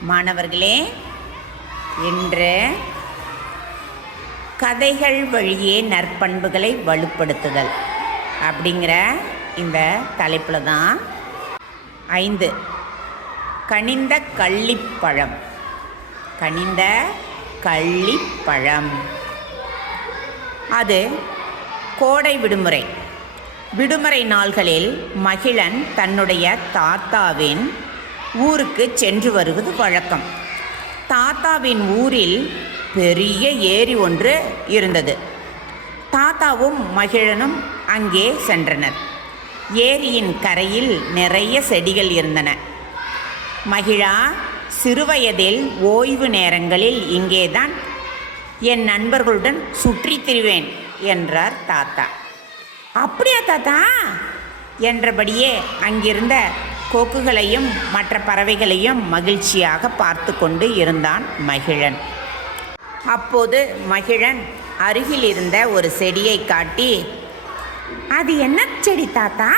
மாணவர்களே இன்று கதைகள் வழியே நற்பண்புகளை வலுப்படுத்துதல் அப்படிங்கிற இந்த தலைப்பில் தான் ஐந்து. கனிந்த கள்ளிப்பழம். கனிந்த கள்ளிப்பழம். அது கோடை விடுமுறை. விடுமுறை நாள்களில் மகிழன் தன்னுடைய தாத்தாவின் ஊருக்கு சென்று வருவது வழக்கம். தாத்தாவின் ஊரில் பெரிய ஏரி ஒன்று இருந்தது. தாத்தாவும் மகிழனும் அங்கே சென்றனர். ஏரியின் கரையில் நிறைய செடிகள் இருந்தன. மகிழா சிறுவயதில் ஓய்வு நேரங்களில் இங்கேதான் என் நண்பர்களுடன் சுற்றி திரிவேன் என்றார் தாத்தா. அப்படியா தாத்தா? என்றபடியே அங்கிருந்த கொக்குகளையும் மற்ற பறவைகளையும் மகிழ்ச்சியாக பார்த்து கொண்டு இருந்தான் மகிழன். அப்போது மகிழன் அருகில் இருந்த ஒரு செடியை காட்டி அது என்ன செடி தாத்தா?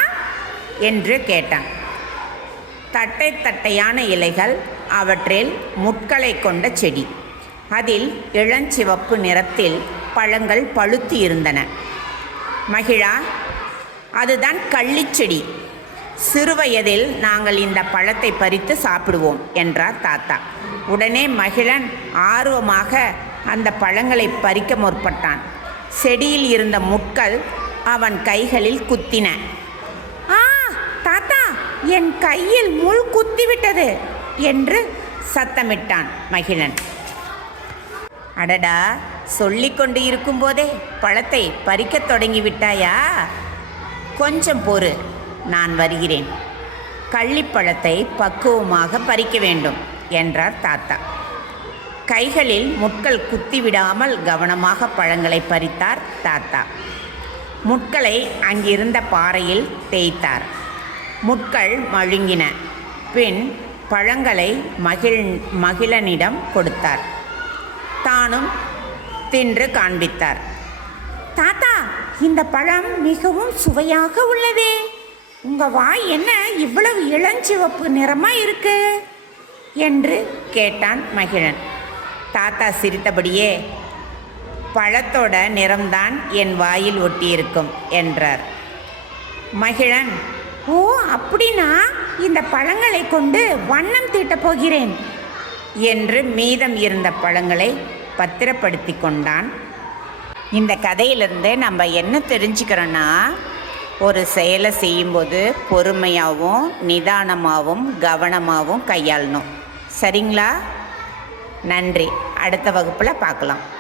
என்று கேட்டான். தட்டை தட்டையான இலைகள் அவற்றில் முட்களை கொண்ட செடி. அதில் இளஞ்சிவப்பு நிறத்தில் பழங்கள் பழுத்து இருந்தன. மகிழா அதுதான் கள்ளிச்செடி. சிறுவயதில் நாங்கள் இந்த பழத்தை பறித்து சாப்பிடுவோம் என்றார் தாத்தா. உடனே மகிழன் ஆர்வமாக அந்த பழங்களை பறிக்க முற்பட்டான். செடியில் இருந்த முட்கள் அவன் கைகளில் குத்தின. ஆ தாத்தா என் கையில் முள் குத்திவிட்டது என்று சத்தமிட்டான் மகிழன். அடடா சொல்லிக்கொண்டு இருக்கும்போதே பழத்தை பறிக்கத் தொடங்கி விட்டாயா கொஞ்சம் பொறு நான் வருகிறேன். கள்ளிப்பழத்தை பக்குவமாக பறிக்க வேண்டும் என்றார் தாத்தா. கைகளில் முட்கள் குத்திவிடாமல் கவனமாக பழங்களை பறித்தார் தாத்தா. முட்களை அங்கிருந்த பாறையில் தேய்த்தார். முட்கள் மழுங்கின. பின் பழங்களை மகிழ் மகிழனிடம் கொடுத்தார். தானும் தின்று காண்பித்தார். தாத்தா இந்த பழம் மிகவும் சுவையாக உள்ளதே. உங்க வாய் என்ன இவ்வளவு இளஞ்சிவப்பு நிறமா இருக்கு? என்று கேட்டான் மகிழன். தாத்தா சிரித்தபடியே பழத்தோட நிறம்தான் என் வாயில் ஒட்டியிருக்கும் என்றார். மகிழன் ஓ அப்படின்னா இந்த பழங்களை கொண்டு வண்ணம் தீட்டப் போகிறேன் என்று மீதம் இருந்த பழங்களை பத்திரப்படுத்தி கொண்டான். இந்த கதையிலிருந்து நம்ம என்ன தெரிஞ்சுக்கிறோன்னா ஒரு செயலை செய்யும்போது பொறுமையாகவும் நிதானமாகவும் கவனமாகவும் கையாளணும். சரிங்களா? நன்றி. அடுத்த வகுப்பில் பார்க்கலாம்.